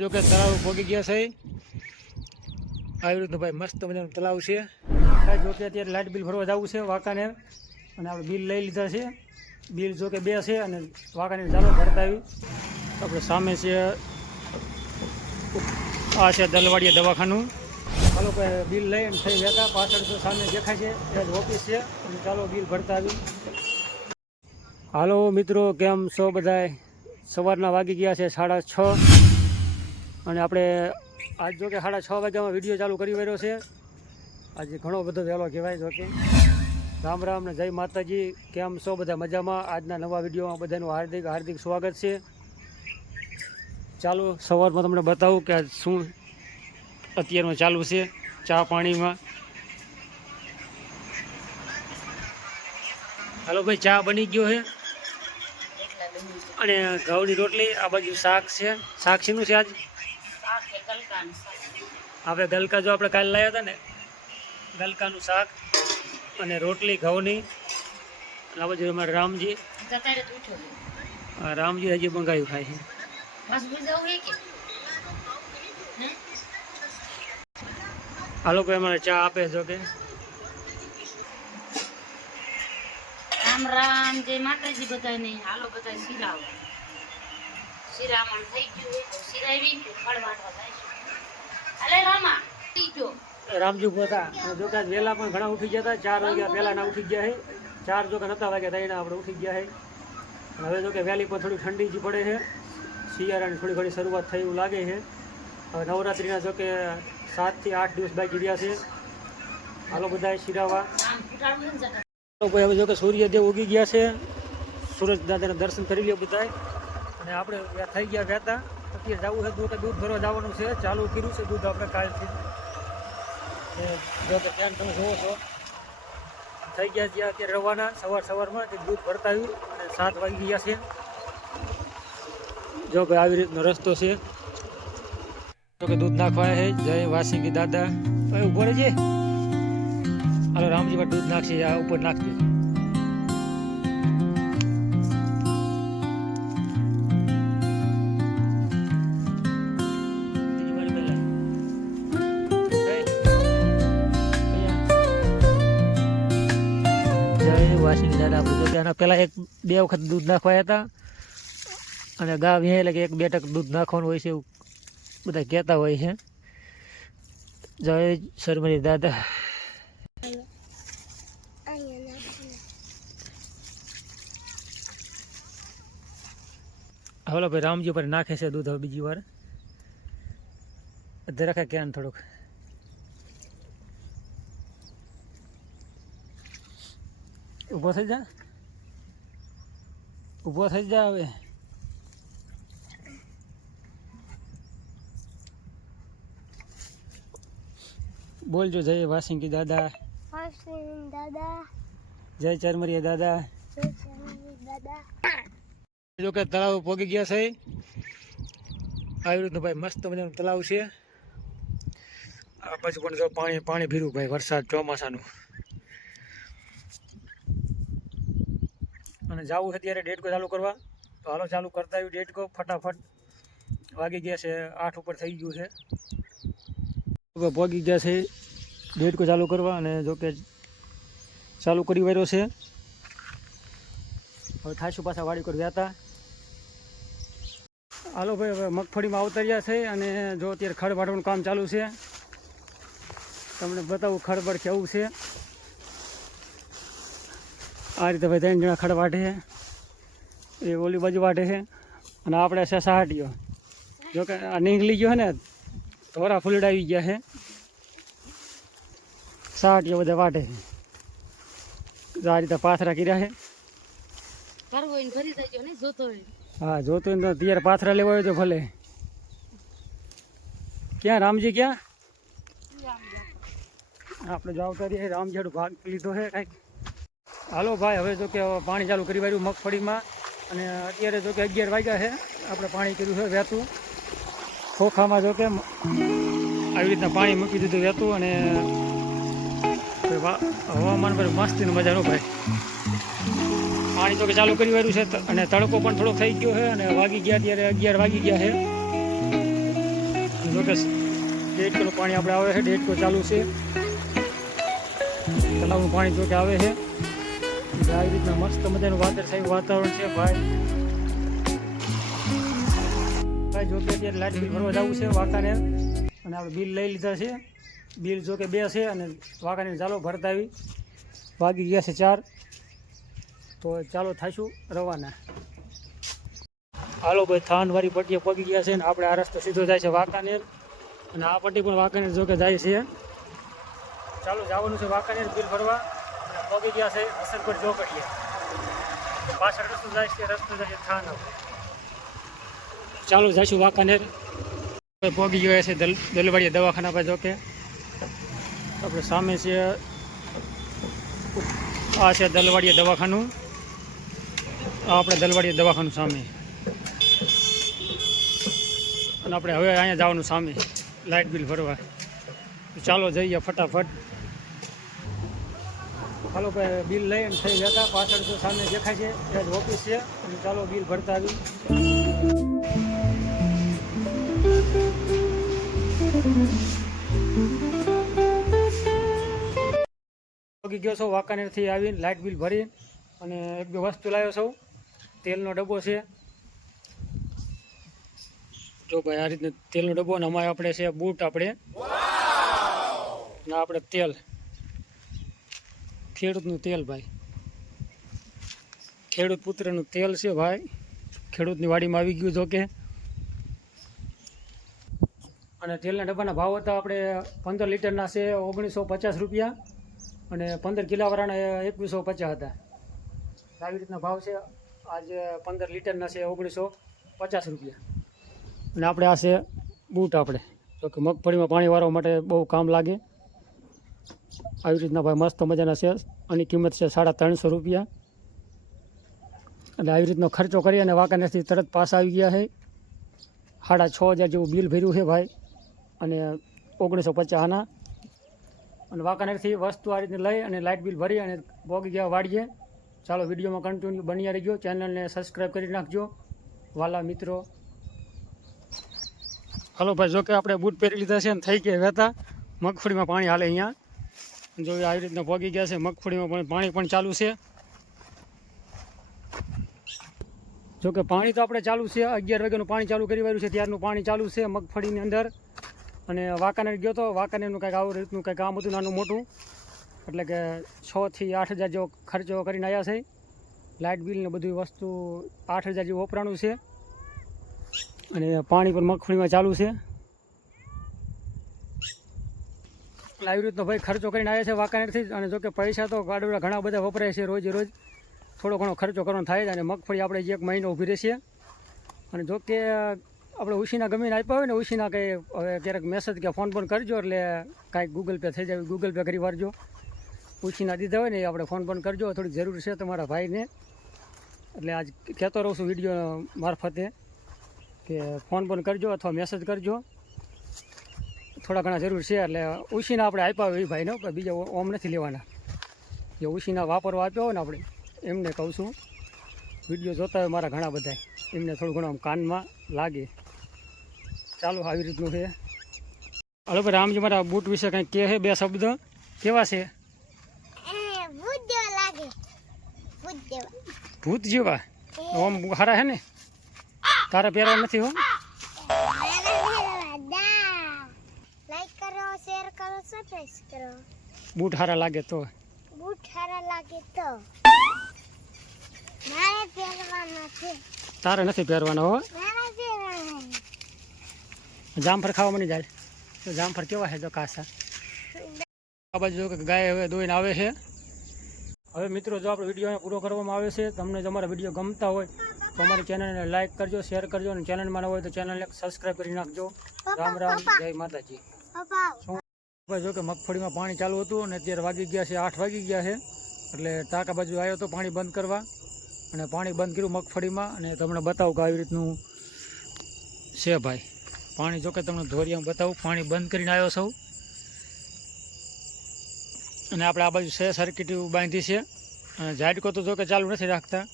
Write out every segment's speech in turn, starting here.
જો કે તળાવ ભોગી ગયા છે. આવી રીતનું ભાઈ મસ્ત મજાનું તળાવ છે. ભાઈ જો કે અત્યારે લાઇટ બિલ ભરવા જવું છે વાંકાને અને આપણે બિલ લઈ લીધા છે. બિલ જો કે બે છે અને વાંકાને ચાલો ભરતા આવ્યું આપણે સામે છે આ છે દલવાડીયા દવાખાનું. ચાલો કે બિલ લઈ અને થઈ ગયા પાછળ જો સામે દેખાય છે. એ જ ઓફિસ છે. અને ચાલો બિલ ભરતા આવી. હાલો મિત્રો, કેમ છો બધાય? સવારના વાગી ગયા છે સાડા છ. અને આપણે આજ જો કે સાડા છ વાગ્યામાં વીડિયો ચાલુ કરી રહ્યો છે. આજે ઘણો બધો વહેલો કહેવાય જો કે. રામ રામ ને જય માતાજી. કેમ છો બધા મજામાં? આજના નવા વિડીયોમાં બધાનું હાર્દિક હાર્દિક સ્વાગત છે. ચાલો સવારમાં તમને બતાવું કે આજ શું અત્યારનું ચાલુ છે ચા પાણીમાં. હાલો ભાઈ, ચા બની ગયો છે અને ઘઉંની રોટલી, આ બાજુ શાક છે. શાક શેનું છે આજ? આપણે ગલકા જો આપણે કાલે લાવ્યા હતા ને, ગલકાનું શાક અને રોટલી, ઘઉંની. આ બાજુ અમારે રામજી. રામજી હજી મંગાવ્યું ખાય છે. આ લોકો અમારે ચા આપે જો કે રામ રામ, જય માતાજી બધાને. હાલો બધા શિરાવ શિરામણ થઈ ગયું તો શિરાવી ને ફળ વાટવા અલે રામા ઈ રામજી પોતા અને વેલા પણ ઘણા ઉઠી ગયા હતા. ચાર વાગ્યા પહેલાના ઉઠી ગયા છે ચાર જોકા નતા વાગ્યા હતા આપણે ઉઠી ગયા છે હવે જો કે વહેલી પણ થોડી ઠંડી જ પડે છે શિયાળાની થોડી ઘણી શરૂઆત થઈ એવું લાગે છે હવે નવરાત્રિના જો કે સાતથી આઠ દિવસ બાકી રહ્યા છે. હાલો બધા શિરાવા. છે ને હવે જો કે સૂર્યદેવ ઉગી ગયા છે. સૂરજ દાદાના દર્શન કરી લે બધાય. અને આપણે થઈ ગયા વહેતા. અત્યારે જવું છે દૂધ દૂધ ભરવા જવાનું છે. ચાલુ કર્યું છે દૂધ આપણે કાલથી. જો ત્યાં તમે જોવો છો. થઈ ગયા ત્યાં અત્યારે રવાના. સવાર સવારમાં તે દૂધ ભરતા આવ્યું અને સાત વાગી ગયા છે. જો કે આવી રીતનો રસ્તો છે. જો કે દૂધ નાખવા છે. જય વાસિંગી દાદા. હવે ઊભો રહેજે. હાલો રામજી દૂધ નાખશે. આ ઉપર નાખજે. અહીંયા. જય દાદા આપણે કે એના પહેલાં એક બે વખત દૂધ નાખવાયા હતા. અને ગાવ અહીંયા એટલે કે એક બે ટક દૂધ નાખવાનું હોય છે એવું બધા કહેતા હોય છે. જય શર્મરી દાદા. હવે ભાઈ રામજી ઉપર નાખે છે દૂધ હવે બીજી વાર. રાખે ક્યાં થોડુંક. ઊભો થઈ જા. ઊભો થઈ જા હવે. બોલજો જય વાસિંકી દાદા. દાદા. જય ચરમરિયા દાદા. દાદા. જો કે તળાવ પોગી ગયા છે. આવી રીતનું ભાઈ મસ્ત મજાનું તળાવ છે. આ બાજુ પણ જો પાણી પાણી ભીરું ભાઈ વરસાદ ચોમાસાનું. અને જવું છે ત્યારે ડેટકો ચાલુ કરવા. તો હાલો ચાલુ કરતા આવ્યું ડેટકો, ફટાફટ. વાગી ગયા છે, આઠ ઉપર થઈ ગયું છે. ભોગી ગયા છે ડેટકો ચાલુ કરવા અને જોકે ચાલુ કરી વાર્યો છે. હવે થાશું પાછા વાડી પર હતા હાલો ભાઈ, હવે મગફળીમાં અવતર્યા છે અને જો અત્યારે ખડ વાટવાનું કામ ચાલુ છે. તમને બતાવું ખડબડ કેવું છે. આ રીતે ભાઈ ત્રણ જણા ખડ વાટે છે. એ ઓલી બાજુ વાટે છે. અને આપણે છે સહાટીઓ. જો કે આ નીકળી ગયો છે ને ધોરા ફૂલડાવી ગયા છે. સહાટીઓ બધા વાટે છે. આ રીતે પાથરા કર્યા છે. હા જોતું હોય તૈયાર પાથરા લેવા હોય તો ભલે. ક્યાં રામજી ક્યાં? આપણે જવાબદારી રામજી ભાગ લીધો છે કાંઈક. હાલો ભાઈ, હવે જો કે પાણી ચાલુ કરી વાળ્યું મગફળીમાં અને અત્યારે જો કે અગિયાર વાગ્યા છે, આપણે પાણી કર્યું છે વહેતું. ખોખામાં જો કે આવી રીતના પાણી મૂકી દીધું વહેતું અને હવામાન પર મજા મજાનું ભાઈ. પાણી તો કે ચાલુ કરી વાળ્યું છે અને તડકો પણ થોડોક થઈ ગયો છે અને વાગી ગયા ત્યારે અગિયાર વાગી ગયા છે. કે ડેઢ કિલો પાણી આપણે આવે છે, ડેઢ કિલો ચાલુ છે. તલાવનું પાણી જો કે આવે છે. આવી રીતના મસ્ત મજાનું વાદળ સાહેબ વાતાવરણ છે, ભાઈ. ભાઈ જોકે અત્યારે લાઇટ બિલ ભરવા જવું છે વાંકાને અને આપણે બિલ લઈ લીધા છે. બિલ જોકે બે છે અને વાંકાને ચાલો ભરતા આવી. વાગી ગયા છે ચાર. તો ચાલો થાશું રવાના. હાલો ભાઈ થાનવાળી પટ્ટીએ પગી ગયા છે ને આપણે આ રસ્તો સીધો જાય છે વાંકાનેર. અને આ પટ્ટી પણ વાંકાનેર જોકે જાય છે. ચાલો જવાનું છે વાંકાનેર બિલ ભરવા. અને ગયા છે અસરપર ચોકડીએ પાછળ રસ્તો જાય છે, રસ્તો જાય થાન ચાલો જઈશું વાંકાનેર. પહોંચી ગયા છે દલ, દલવાડીયા દવાખાના પર જોકે આપણે સામે છે, આ છે દલવાડીયા દવાખાનું. આ આપણે દલવાડીયા દવાખાનું સામે. અને આપણે હવે અહીંયા જવાનું સામે. લાઇટ બિલ ભરવા. ચાલો જઈએ ફટાફટ. ચાલો લોકો બિલ લઈ અને થઈ જતા પાછળ તો સામે દેખાય છે એ જ ઓફિસ છે. અને ચાલો બિલ ભરતા આવી પગી ગયો છો વાંકાનેરથી આવીને, લાઇટ બિલ ભરી અને એક બે વસ્તુ લાવ્યો છું. તેલનો ડબ્બો છે. જો ભાઈ, આ રીતના તેલનો ડબ્બો ને અમારે આપણે છે બૂટ આપણે. ના આપણે તેલ. ખેડૂતનું તેલ ભાઈ. ખેડૂત પુત્રનું તેલ છે ભાઈ. ખેડૂતની વાડીમાં આવી ગયું જોકે અને તેલના ડબ્બાના ભાવ હતા આપણે પંદર લીટરના છે, ઓગણીસો પચાસ રૂપિયા. અને પંદર કિલાવાળાના એકવીસો પચાસ હતા. આવી રીતના ભાવ છે, આજે પંદર લીટરના છે, ઓગણીસો પચાસ રૂપિયા. અને આપણે આ છે બૂટ આપણે. તો કે મગફળીમાં પાણી વાળવા માટે બહુ કામ લાગે. આવી રીતના ભાઈ મસ્ત મજાના છે આની કિંમત છે સાડા ત્રણસો રૂપિયા. એટલે આવી રીતનો ખર્ચો કરી અને વાંકાનેરથી તરત પાસ આવી ગયા છે. સાડા છ હજાર જેવું બિલ ભર્યું છે ભાઈ. અને ઓગણીસો પચાસના અને વાંકાનેરથી વસ્તુ આ રીતે લઈ અને લાઇટ બિલ ભરી અને ભોગી ગયા વાડીએ. ચાલો વિડીયોમાં કન્ટિન્યુ બન્યા રહીજો. ચેનલને સબસ્ક્રાઈબ કરી નાખજો. વાલા મિત્રો. હાલો ભાઈ, જોકે આપણે બૂટ પહેરી લીધા છે અને થઈ ગયા વહેતા મગફળીમાં પાણી હાલે અહીંયા. જો આવી રીતના ભોગી ગયા છે, મગફળીમાં પણ પાણી પણ ચાલુ છે. જો કે પાણી તો આપણે ચાલુ છે, અગિયાર વાગ્યાનું પાણી ચાલુ કરી વાળ્યું છે, ત્યારનું પાણી ચાલુ છે મગફળીની અંદર. અને વાંકાનેર ગયો તો વાંકાનેરનું કંઈક આવું રીતનું કંઈક કામ હતું, નાનું મોટું. એટલે કે છથી આઠ હજાર જેવો ખર્ચો કરીને આવ્યા છે. લાઇટ બિલ ને બધી વસ્તુ આઠ હજાર જેવું વપરાણું છે. અને પાણી પણ મગફળીમાં ચાલુ છે એટલે આવી રીતનો ભાઈ ખર્ચો કરીને આવે છે વાંકાનેરથી અને જો કે પૈસા તો ગાડોડા ઘણા બધા વપરાય છે રોજે રોજ. થોડો ઘણો ખર્ચો કરવાનો થાય છે અને મગફળી આપણે એક મહિનો ઊભી રહેશે. અને જોકે આપણે ઉશીના ગમીને આપ્યા હોય ને ઉશીના કંઈ હવે ક્યારેક મેસેજ કે ફોન પણ કરજો એટલે કાંઈક ગૂગલ પે થઈ જાય ગૂગલ પે કરી વારજો. ઉશીના દીધા હોય ને આપણે ફોન પણ કરજો થોડી જરૂર છે તમારા ભાઈને. એટલે આજ કહેતો રહું છું વીડિયો મારફતે કે ફોન પણ કરજો અથવા મેસેજ કરજો. થોડા ઘણા જરૂર છે એટલે ઉશીના આપણે આપ્યા હોય એ ભાઈને પણ બીજા ઓમ નથી લેવાના. જે ઉછીના વાપરવા આપ્યો હોય ને આપણે એમને કહું છું વીડિયો જોતા હોય મારા ઘણા બધા એમને થોડું ઘણું આમ કાનમાં લાગે. ચાલો આવી રીતનું છે. હલો ભાઈ રામજી મારા બૂટ વિશે કંઈક કહે છે બે શબ્દ? કેવા છે? ભૂત જેવા ઓમ હારા છે ને? તારા પહેરવા નથી હો? કરો સબસ્ક્રાઇબ કરો બૂટ હારા લાગે તો બૂટ સારા લાગે તો મારે પહેરવાના છે તારે નથી પહેરવાના હો મારે પહેરવાના જામફળ ખાવા મળી જાય તો જામફળ કેવા છે જો કાસા આ બાજુ જો કે ગાય હવે દોઈને આવે છે. હવે મિત્રો જો આપણે વીડિયો પૂરો કરવામાં આવે છે તમને જો અમારા વીડિયો ગમતા હોય તો અમારી ચેનલને લાઇક કરજો શેર કરજો અને ચેનલમાં ન હોય તો ચેનલને સબસ્ક્રાઈબ કરી નાખજો. રામ રામ જય માતાજી. પપ્પા ભાઈ જો કે મગફળીમાં પાણી ચાલુ હતું અને અત્યારે વાગી ગયા છે આઠ વાગી ગયા છે. એટલે ટાંકા બાજુ આવ્યો હતો પાણી બંધ કરવા. અને પાણી બંધ કર્યું મગફળીમાં અને તમને બતાવું કે આવી રીતનું છે ભાઈ. પાણી જો કે તમને ધોરિયામાં બતાવું, પાણી બંધ કરીને આવ્યો સૌ અને આપણે આ બાજુ છે સર્કિટ બાંધી છે. અને ઝાડકો તો જો કે ચાલુ નથી રાખતા.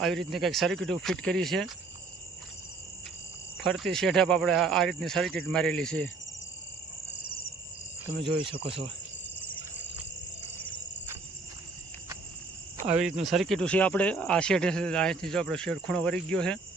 આવી રીતની કંઈક સર્કિટ ફિટ કરી છે. ફરતી શેઠાપ આપણે આ રીતની સર્કિટ મારેલી છે. તમે જોઈ શકો છો. આવી રીતનું સર્કિટ છે. આપણે આ શેઠ અહીંથી જો આપણો શેડ ખૂણો વળી ગયો છે.